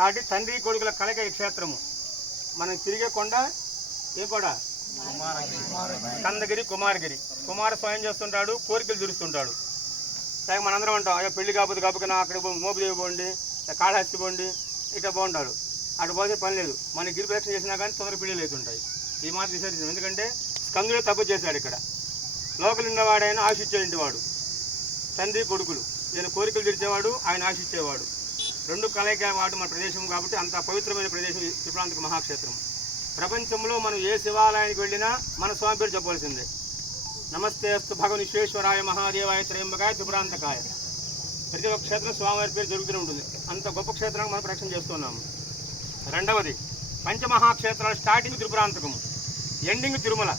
కాబట్టి తండ్రి కొడుకుల కలక క్షేత్రము. మనం తిరిగే కొండ ఏ కొండ? కందగిరి కుమారగిరి. కుమార స్వయం చేస్తుంటాడు కోరికలు తీరుస్తుంటాడు. సరే మనందరం అంటాం అయ్యో పెళ్ళి కాకపోతే కాబట్టి అక్కడ మోపుదేవి పోండి కాళహస్తి పోండి ఇట్లా బాగుంటాడు. అటు పోతే పని లేదు. మన గిరి ప్రదక్షిణ చేసినా కానీ తొందర పెళ్ళిలు అవుతుంటాయి. ఈ మాట విసర్జించాం ఎందుకంటే స్కందుడే తప్పు చేశాడు ఇక్కడ. లోకల్ ఉన్నవాడైనా ఆశించేంటి వాడు తండ్రి కొడుకులు. ఈయన కోరికలు తీర్చేవాడు ఆయన ఆశించేవాడు. రెండు కలయిక వాడు మన ప్రదేశం కాబట్టి అంత పవిత్రమైన ప్రదేశం ఈ త్రిపురాంతక మహాక్షేత్రం. ప్రపంచంలో మనం ఏ శివాలయానికి వెళ్ళినా మన స్వామి పేరు చెప్పవలసిందే. నమస్తే అస్తు భగవన్ విశ్వేశ్వరాయ మహాదేవాయ త్రయంబకాయ త్రిపురాంతకాయ. ప్రతి ఒక్క క్షేత్రం స్వామివారి పేరు జరుగుతూనే ఉంటుంది. అంత గొప్ప క్షేత్రాన్ని మనం ప్రక్షణ చేస్తున్నాము. రెండవది పంచమహాక్షేత్రాల స్టార్టింగ్ త్రిపురాంతకం ఎండింగ్ తిరుమల.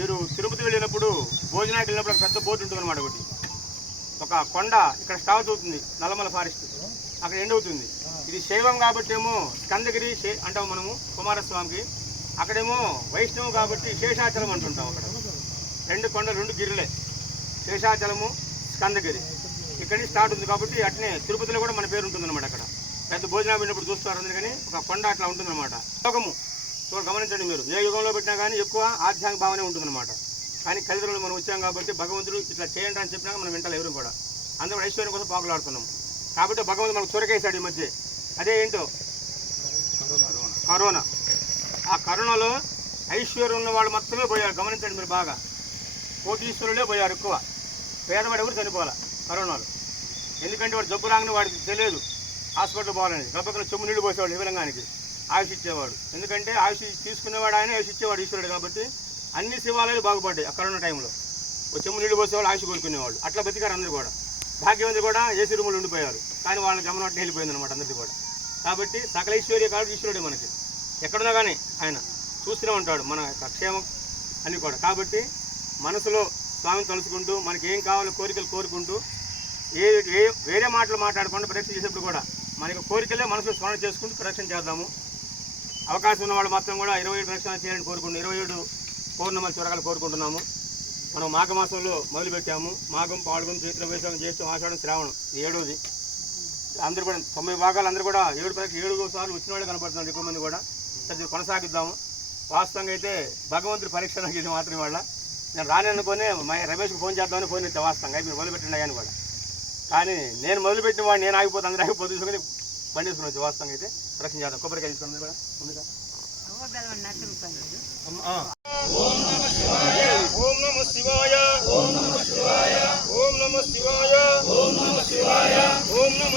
మీరు తిరుపతి వెళ్ళినప్పుడు భోజనానికి వెళ్ళినప్పుడు పెద్ద బోర్డు ఉంటుంది అనమాట ఒకటి. ఒక కొండ ఇక్కడ స్టార్ట్ అవుతుంది నల్లమల ఫారెస్ట్. అక్కడ ఎండ్ అవుతుంది. ఇది శైవం కాబట్టి ఏమో స్కందగిరి అంటాం మనము కుమారస్వామికి. అక్కడేమో వైష్ణవం కాబట్టి శేషాచలం అంటుంటాం అక్కడ. రెండు కొండలు రెండు గిరిలే శేషాచలము స్కందగిరి. ఇక్కడి స్టార్ట్ ఉంది కాబట్టి అట్నే తిరుపతిలో కూడా మన పేరు ఉంటుందన్నమాట అక్కడ. పెద్ద భోజనం పెట్టినప్పుడు చూస్తారు అందుకని ఒక కొండ అట్లా ఉంటుందన్నమాట. యోగము చూడ గమనించండి మీరు. ఏ యుగంలో పెట్టినా కానీ ఎక్కువ ఆధ్యాత్మిక భావనే ఉంటుందన్నమాట. కానీ కలిదరంలో మనం వచ్చాం కాబట్టి భగవంతుడు ఇట్లా చేయండి అని చెప్పినా మనం వింటాలి ఎవరు కూడా. అందరూ కూడా ఐశ్వర్యం కోసం పాకులాడుతున్నాం. కాబట్టి భగవంతుడు మనకు చురకేశాడు ఈ మధ్య. అదే ఏంటో? కరోనా. ఆ కరోనాలో ఐశ్వర్యం ఉన్న వాళ్ళు మాత్రమే పోయారు. గమనించండి మీరు బాగా. కోటీశ్వరులే పోయారు ఎక్కువ. పేదవాడు ఎవరు చనిపోవాలి? కరోనాలో. ఎందుకంటే వాడు జబ్బు రాగానే వాడికి తెలియదు. హాస్పిటల్ పోవాలని. గబ్బకన చెమ్ము నీళ్ళు పోసేవాడు శివలింగానికి ఆయుష్ ఇచ్చేవాడు. ఎందుకంటే ఆయుష్ తీసుకునేవాడు ఆయన ఆయుష్ ఇచ్చేవాడు ఈశ్వరుడు కాబట్టి అన్ని శివాలయాలు బాగుపడ్డాయి ఆ కరోనా టైంలో. ఒక చెమ్ము నీళ్ళు పోసేవాళ్ళు ఆయుష్ కోరుకునేవాళ్ళు అట్లా బతికారు అందరూ కూడా. భాగ్యవంతులు కూడా ఏసీ రూములు ఉండిపోయారు. కానీ వాళ్ళ గమనం అట్లా వెళ్ళిపోయింది అనమాట అందరికీ కూడా. కాబట్టి సకల ఈశ్వర్య కాబట్టి ఈశ్వరుడే మనకి. ఎక్కడున్నా కానీ ఆయన చూస్తూనే ఉంటాడు మన యొక్క క్షేమం అని కూడా. కాబట్టి మనసులో స్వామిని తలుచుకుంటూ మనకి ఏం కావాలో కోరికలు కోరుకుంటూ ఏ ఏ వేరే మాటలు మాట్లాడకుండా పరీక్ష చేసేప్పుడు కూడా మన యొక్క కోరికలే మనసులో స్మరణ చేసుకుంటూ పరీక్ష చేద్దాము. అవకాశం ఉన్న వాళ్ళు మాత్రం కూడా ఇరవై ఏడు ప్రదక్షిణాలు చేయాలని కోరుకుంటున్నాం ఇరవై ఏడు పౌర్ణమాలు చూరగాలు కోరుకుంటున్నాము. మనం మాఘమాసంలో మొదలుపెట్టాము. మాఘం పాల్గొని చైత్ర వైశాఖం జ్యేష్ఠం ఆషాఢం శ్రావణం ఇది ఏడోది అందరూ కూడా తొంభై భాగాలు అందరూ కూడా ఏడు పరీక్ష ఏడు సార్లు వచ్చిన వాళ్ళు కనపడుతున్నారు ఎక్కువ మంది కూడా. సరే కొనసాగిద్దాము. వాస్తవంగా అయితే భగవంతుడి పరీక్ష నాకు ఇది మాత్రం వాళ్ళ. నేను రాని అనుకుని మా రమేష్కి ఫోన్ చేద్దామని ఫోన్ ఇస్తే వాస్తవంగా మీరు మొదలుపెట్టిండి అని కూడా. కానీ నేను మొదలుపెట్టిన వాడు నేను ఆగిపోతే అందరూ ఆగిపోతే తీసుకొని బండి వేసుకుని వచ్చి వాస్తవంగా అయితే రక్షణ చేద్దాం. కొబ్బరికాయ తీసుకున్నది కూడా ముందుగా. ఆ. ఓం నమ శివాయ ఓం నమ శివాయ ఓం నమ శివాయ ఓం నమ శివాయ ఓం నమ శివాయ ఓం నమ